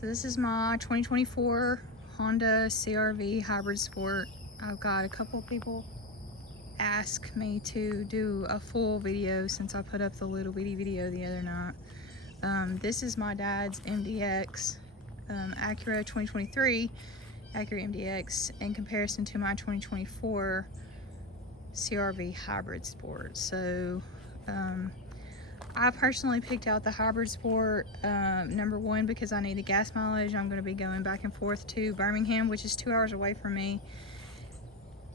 So this is my 2024 Honda CR-V Hybrid Sport. I've got a couple of people ask me to do a full video since I put up the little bitty video the other night. This is my dad's MDX, Acura 2023 Acura MDX in comparison to my 2024 CR-V Hybrid Sport. So I personally picked out the Hybrid Sport, number one, because I need the gas mileage. I'm going to be going back and forth to Birmingham, which is 2 hours away from me,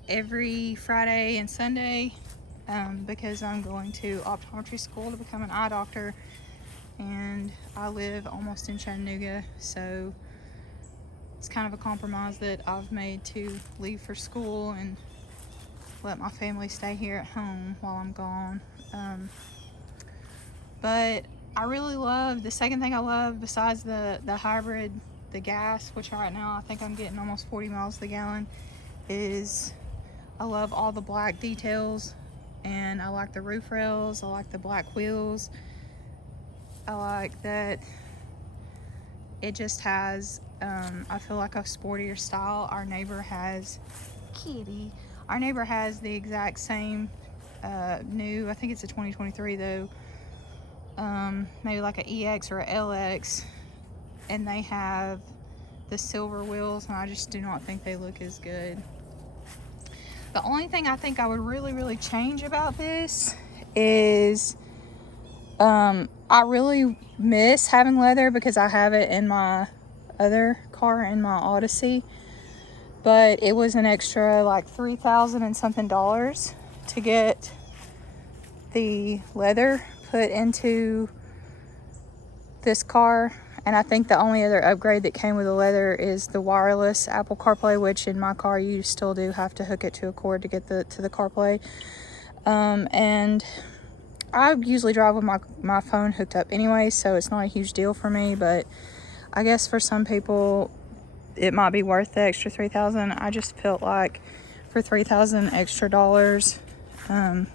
every Friday and Sunday, because I'm going to optometry school to become an eye doctor, and I live almost in Chattanooga, so it's kind of a compromise that I've made to leave for school and let my family stay here at home while I'm gone. But I really love, the second thing I love besides the hybrid, the gas, which right now I think I'm getting almost 40 miles to the gallon, is I love all the black details, and I like the roof rails, I like the black wheels, I like that it just has, I feel like a sportier style. Our neighbor has, kitty, our neighbor has the exact same new, I think it's a 2023 though, maybe like an EX or a LX, and they have the silver wheels, and I just do not think they look as good. The only thing I think I would really change about this is I really miss having leather because I have it in my other car, in my Odyssey, but it was an extra like $3,000 and something to get the leather put into this car. And I think the only other upgrade that came with the leather is the wireless Apple CarPlay, which in my car you still do have to hook it to a cord to get to the CarPlay. And I usually drive with my phone hooked up anyway, so it's not a huge deal for me, but I guess for some people it might be worth the extra $3,000. I just felt like for $3,000 extra dollars, I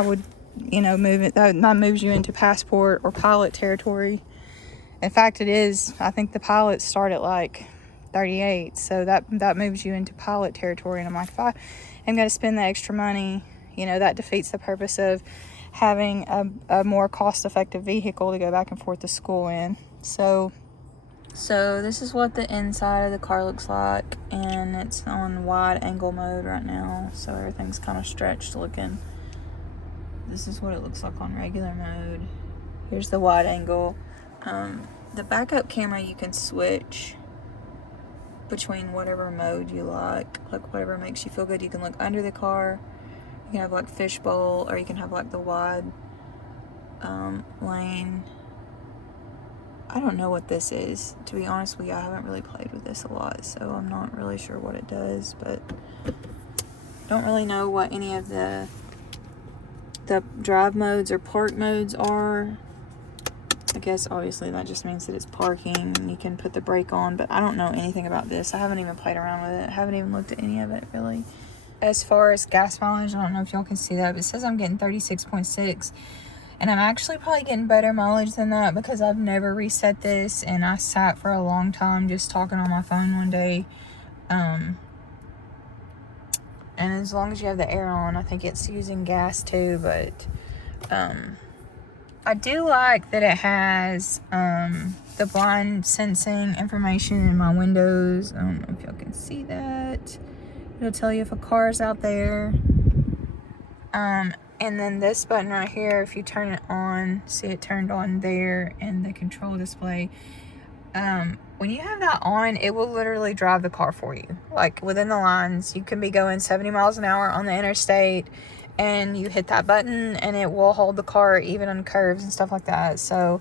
would, move it. That moves you into Passport or Pilot territory. In fact, it is. I think the Pilots start at like 38, so that moves you into Pilot territory. And I'm like, if I am going to spend the extra money, that defeats the purpose of having a more cost-effective vehicle to go back and forth to school in. So this is what the inside of the car looks like, and it's on wide angle mode right now, so everything's kind of stretched looking. This is what it looks like on regular mode. Here's the wide angle. The backup camera you can switch between whatever mode you like whatever makes you feel good. You can look under the car, you can have like fishbowl, or you can have like the wide lane. I don't know what this is, to be honest with you. I haven't really played with this a lot, so I'm not really sure what it does, but don't really know what any of the drive modes or park modes are. I guess obviously that just means that it's parking and you can put the brake on, but I don't know anything about this. I haven't even played around with it. I haven't even looked at any of it really. As far as gas mileage, I don't know if y'all can see that, but it says I'm getting 36.6, and I'm actually probably getting better mileage than that because I've never reset this, and I sat for a long time just talking on my phone one day. And as long as you have the air on, I think it's using gas too, but I do like that it has the blind sensing information in my windows. I don't know if y'all can see that. It'll tell you if a car is out there. And then this button right here, if you turn it on, see it turned on there in the control display. When you have that on, it will literally drive the car for you. Like within the lines, you can be going 70 miles an hour on the interstate, and you hit that button and it will hold the car even on curves and stuff like that. So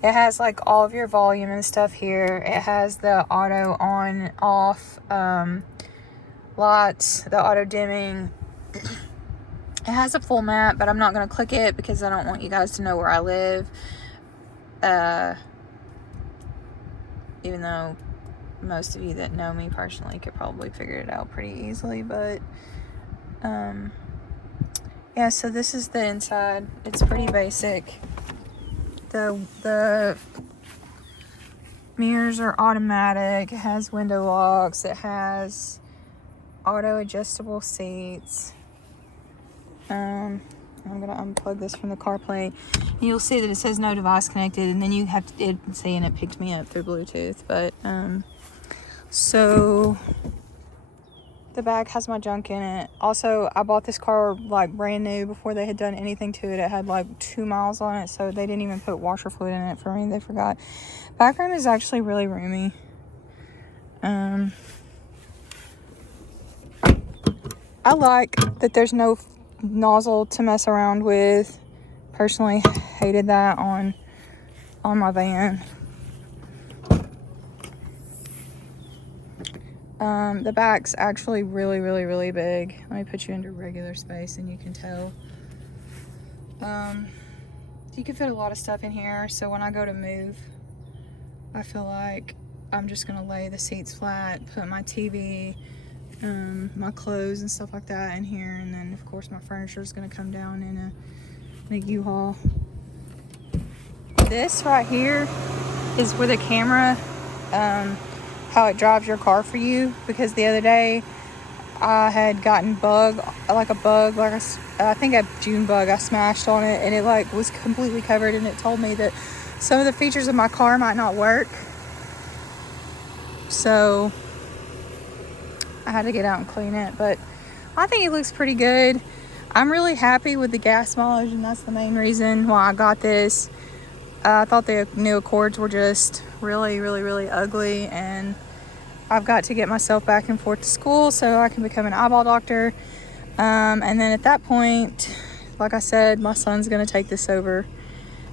it has like all of your volume and stuff here. It has the auto on, off, lights, the auto dimming. It has a full map, but I'm not going to click it because I don't want you guys to know where I live. Even though most of you that know me personally could probably figure it out pretty easily, but yeah, so this is the inside. It's pretty basic. The Mirrors are automatic. It has window locks. It has auto adjustable seats. I'm gonna unplug this from the CarPlay. You'll see that it says no device connected, and then you have to see, and it picked me up through Bluetooth. But so the back has my junk in it. Also, I bought this car like brand new before they had done anything to it. It had like 2 miles on it, so they didn't even put washer fluid in it for me. They forgot. Back room is actually really roomy. I like that there's no nozzle to mess around with. Personally hated that on my van. The back's actually really, really, really big. Let me put you into regular space and you can tell. You can fit a lot of stuff in here, so when I go to move, I feel like I'm just gonna lay the seats flat, put my TV, my clothes and stuff like that in here, and then of course my furniture is gonna come down in a U-Haul. This right here is with a camera, how it drives your car for you, because the other day I had gotten I think a June bug. I smashed on it and it like was completely covered, and it told me that some of the features of my car might not work. So I had to get out and clean it, but I think it looks pretty good. I'm really happy with the gas mileage, and that's the main reason why I got this. I thought the new Accords were just really, really, really ugly, and I've got to get myself back and forth to school so I can become an eyeball doctor. And then at that point, like I said, my son's gonna take this over,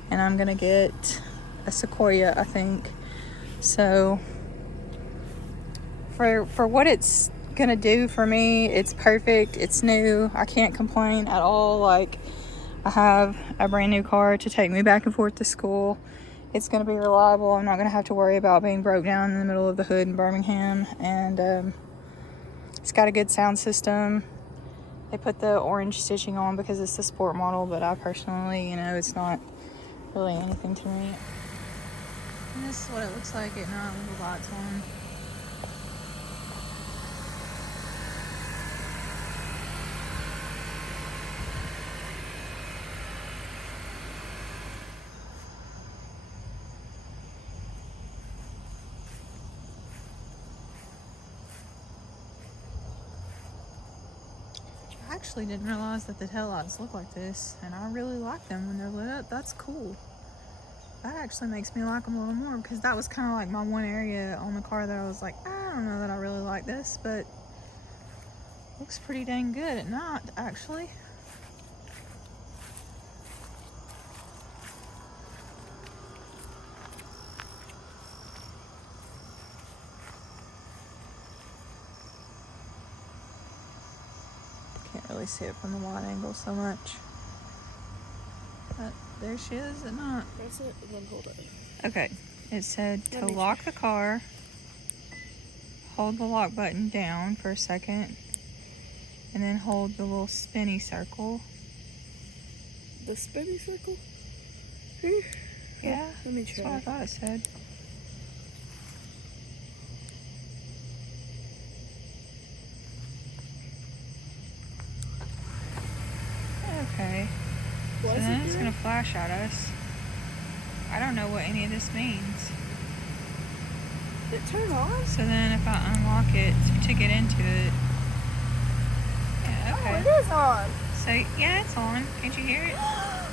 and I'm gonna get a Sequoia, I think. So for what it's gonna do for me, it's perfect. It's new. I can't complain at all. Like, I have a brand new car to take me back and forth to school. It's gonna be reliable. I'm not gonna have to worry about being broke down in the middle of the hood in Birmingham. And it's got a good sound system. They put the orange stitching on because it's the sport model, but I personally, it's not really anything to me. And this is what it looks like at night with the lights on. I actually didn't realize that the taillights look like this, and I really like them when they're lit up. That's cool. That actually makes me like them a little more, because that was kind of like my one area on the car that I was like, I don't know that I really like this, but looks pretty dang good at night, actually. Can't really see it from the wide angle so much. But there she is at night. Press it and then hold it. Okay, it said to lock the car, hold the lock button down for a second, and then hold the little spinny circle. The spinny circle? Yeah, let me try. that's what I thought it said. Okay. So then it's going to flash at us. I don't know what any of this means. It turned on? So then if I unlock it to get into it. Yeah, okay. Oh, it is on. So, yeah, it's on. Can't you hear it? A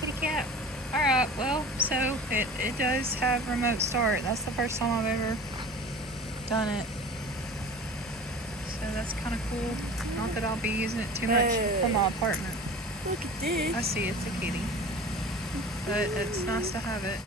kitty cat. Alright, well, so it does have remote start. That's the first time I've ever done it. So that's kind of cool. Not that I'll be using it too much for my apartment. Look at this. I see it's a kitty. But it's nice to have it.